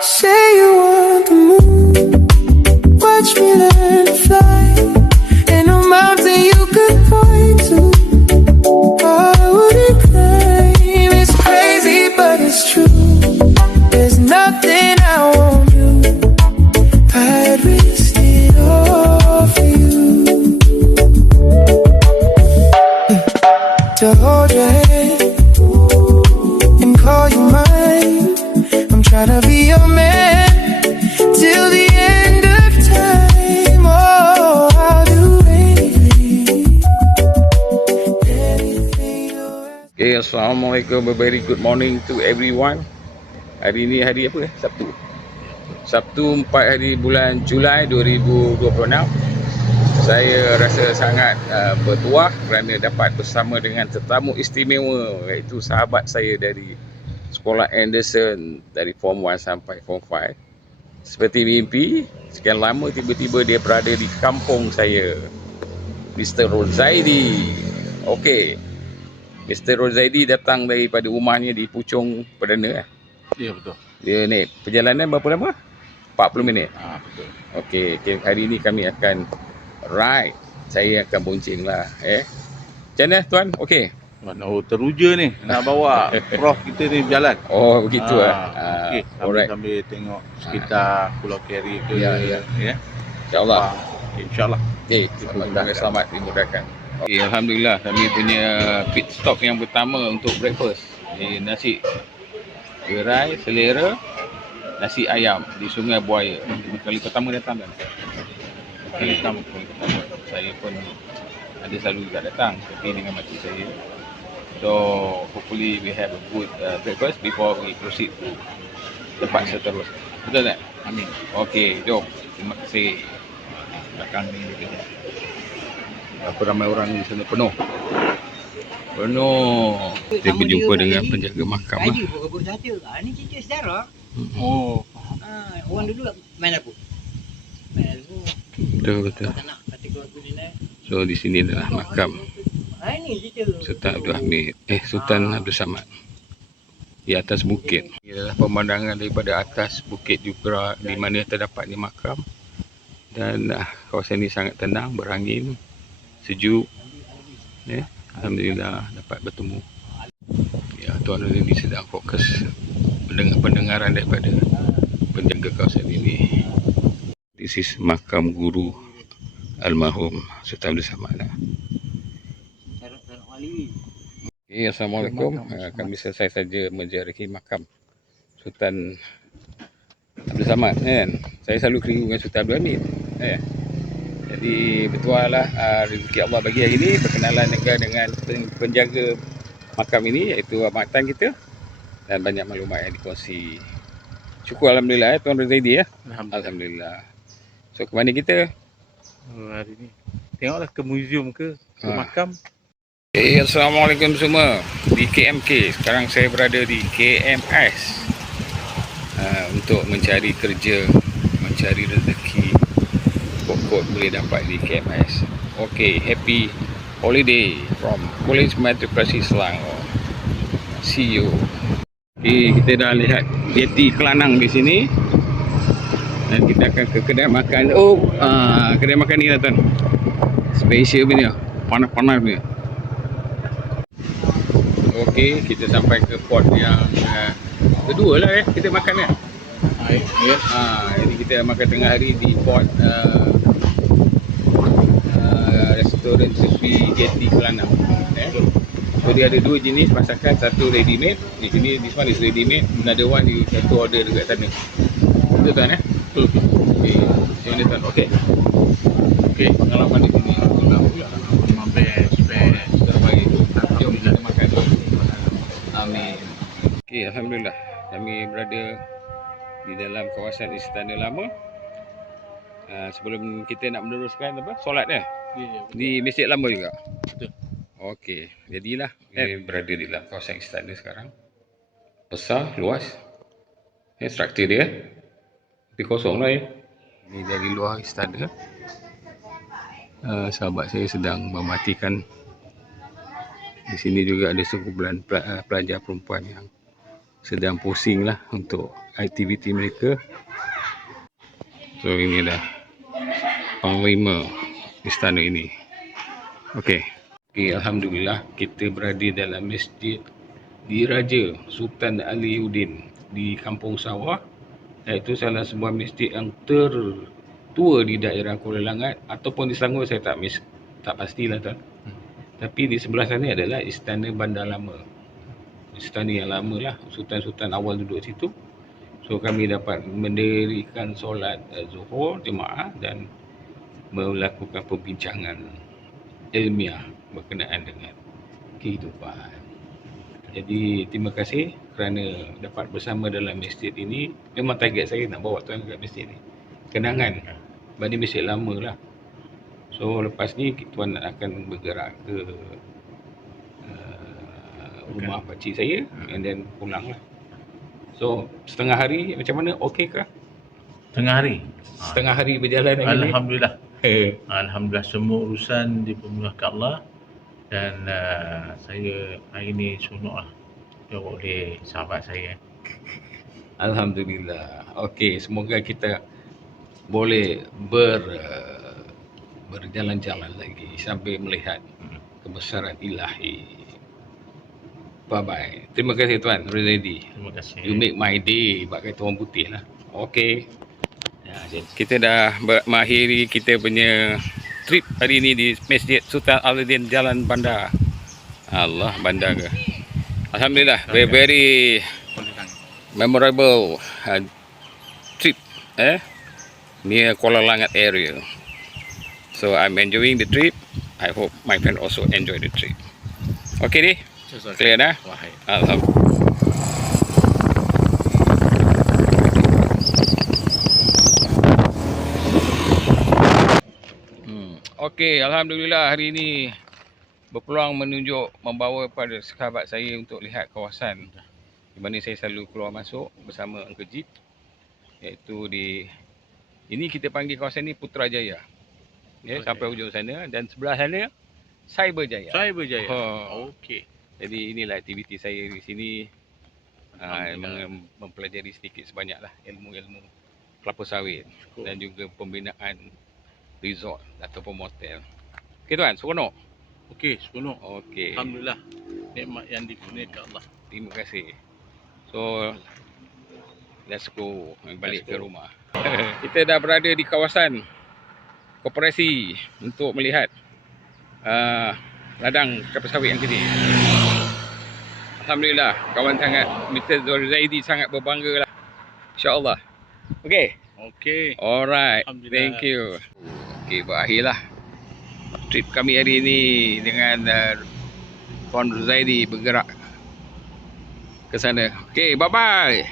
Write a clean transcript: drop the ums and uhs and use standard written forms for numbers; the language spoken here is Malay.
Say you want the moon, watch me learn to fly. Ain't no mountain you could point to, I wouldn't climb. It's crazy, but it's true. There's nothing I won't do. I'd risk it all for you. To hold your hand and call you mine. I'm tryna be your man till the end of time. Oh, I'll do anything, anything you ask. Okay, Assalamualaikum, a very good morning to everyone. Hari ni hari apa? Sabtu. Sabtu 4 hari bulan Julai 2026. Saya rasa sangat bertuah kerana dapat bersama dengan tetamu istimewa, iaitu sahabat saya dari Sekolah Anderson dari Form 1 sampai Form 5. Seperti mimpi, sekian lama tiba-tiba dia berada di kampung saya, Mr. Rozaidi. Okey, Mr. Rozaidi datang daripada rumahnya di Puchong Perdana. Ya, betul. Dia naik perjalanan berapa lama? 40 minit. Betul. Okey, hari ini kami akan ride. Saya akan bonceng lah. Macam mana tuan? Okey. Mana teruja ni nak bawa prof kita ni berjalan. Oh, begitu Okey, alright. sambil tengok sekitar Pulau Keri ke. Ya. InsyaAllah. InsyaAllah. Okey, selamat dimudahkan. Okay, Alhamdulillah kami punya pit stop yang pertama untuk breakfast. Nasi gerai selera, nasi ayam di Sungai Buaya. Ini kali pertama datang kan? Kali pertama. Saya pun ada selalu juga datang, tapi dengan makcik saya. So hopefully we have a good breakfast before we proceed to tempat seterusnya. Betul tak? Amin. Okey, jom. Terima kasih. Belakang ni dia. Berapa ramai orang di sana? Penuh. Kita berjumpa dengan penjaga makam lah. Kayu pun rebut saja. Ni cerita sejarah. Oh, Orang dulu main apa? Main apa? Betul. Tak nak kata keluar kuliner. So di sini adalah makam Ni cerita. Sultan Abdul Hamid, Sultan Abdul Samad di atas bukit. Ini adalah pemandangan daripada atas bukit juga di mana terdapatnya makam. Dan kawasan ini sangat tenang, berangin, sejuk. Alhamdulillah dapat bertemu. Ya, Tuan Razidi sedang fokus pendengaran daripada penjaga kawasan ini. This is makam guru almarhum Sultan Abdul Samad. Sarap wali. Okay, Assalamualaikum. Kami selesai saja menziarahi makam Sultan Abdul Samad kan. Saya selalu keliru dengan Sultan Abdul Hamid. Jadi betul lah rezeki Allah bagi hari ini berkenalan dengan penjaga makam ini, iaitu Abang Tan kita, dan banyak maklumat yang dikongsi. Syukur Alhamdulillah Tuan Rozaidi ya. Alhamdulillah. So ke mana kita? hari ni tengoklah ke muzium ke makam. Okay, Assalamualaikum semua. Di KMK, sekarang saya berada di KMS untuk mencari kerja, mencari rezeki. Pokok boleh dapat di KMS. Okay, happy holiday from College Matrikulasi Selangor. See you. Okay, kita dah lihat jeti Kelanang di sini. Dan kita akan ke kedai makan. Kedai makan ni lah tuan. Special punya, panas-panas punya. Okey, kita sampai ke port yang kedua lah kita makan kan. Jadi kita makan tengah hari di port restoran Sepi Jeti Kelanang. So dia ada dua jenis masakan, satu ready made. Di sini this one is ready made, another one you have to order dekat sana. Betul tuan Betul. Okey, macam mana tuan? Okey, pengalaman di sini alhamdulillah. Memang best. Terbaik. Jom kita makan. Amin. Okey, alhamdulillah. Kami berada di dalam kawasan Istana Lama. Sebelum kita nak meneruskan solat di Masjid Lama juga. Betul. Okey, jadilah berada di dalam kawasan istana sekarang. Besar, luas. Struktur dia tapi kosong lah Ini dari luar istana. Sahabat saya sedang mematikan. Di sini juga ada sekumpulan pelajar perempuan yang sedang pusing lah untuk aktiviti mereka. So ini dah Panglima istana ini. Okey. Alhamdulillah kita berada dalam masjid Diraja Sultan Aliuddin di Kampung Sawah, iaitu salah sebuah masjid yang tertua di daerah Kuala Langat ataupun di Selangor, saya tak pastilah tuan. Tapi di sebelah sana adalah Istana Bandar Lama. Istana yang lama lah, sultan-sultan awal duduk situ. So kami dapat mendirikan solat Zuhur jemaah dan melakukan perbincangan ilmiah berkenaan dengan kehidupan. Jadi terima kasih kerana dapat bersama dalam masjid ini. Memang target saya nak bawa tuan ke masjid ni. Kenangan. Sebab ni masjid lama lah. So lepas ni tuan akan bergerak ke rumah pakcik saya and then pulang lah. So setengah hari macam mana? Okey ke? Tengah hari. Setengah hari berjalan hari ni. Alhamdulillah. Alhamdulillah semua urusan dipermudahkan Allah. Dan saya hari ni seronok lah jawab oleh sahabat saya. Alhamdulillah. Okey, semoga kita boleh berjalan-jalan lagi sambil melihat kebesaran ilahi. Bye-bye. Terima kasih Tuan Rizadi. Terima kasih. You make my day, bak kata orang putih lah. Okey. Kita dah mengakhiri kita punya trip hari ini di Masjid Sultan Aliuddin Jalan Bandar. Allah, bandar ke? Alhamdulillah, very memorable trip near Kuala Langat area. So I'm enjoying the trip. I hope my friend also enjoy the trip. Okay ni? Clear dah? Alhamdulillah. Okey, alhamdulillah hari ini berpeluang membawa pada sahabat saya untuk lihat kawasan di mana saya selalu keluar masuk bersama Uncle Jeep, iaitu ini kita panggil kawasan ni Putrajaya. Ya, sampai hujung sana, dan sebelah sana Cyberjaya. Cyberjaya. Okey. Jadi inilah aktiviti saya di sini, mempelajari sedikit sebanyaklah ilmu-ilmu kelapa sawit dan juga pembinaan resort ataupun motel. Okey tuan, seronok? Okey, seronok. Okey. Alhamdulillah. Nikmat yang dikurniakan Allah. Terima kasih. So, let's go balik ke rumah. Kita dah berada di kawasan koperasi untuk melihat ladang kelapa sawit yang gede. Alhamdulillah, kawan sangat, Mr. Zaidi sangat berbangga lah. InsyaAllah. Okey? Okey. Alright, Alhamdulillah. thank you. Okey, berakhirlah trip kami hari ini dengan Tuan Zaidi bergerak ke sana. Okey, bye-bye.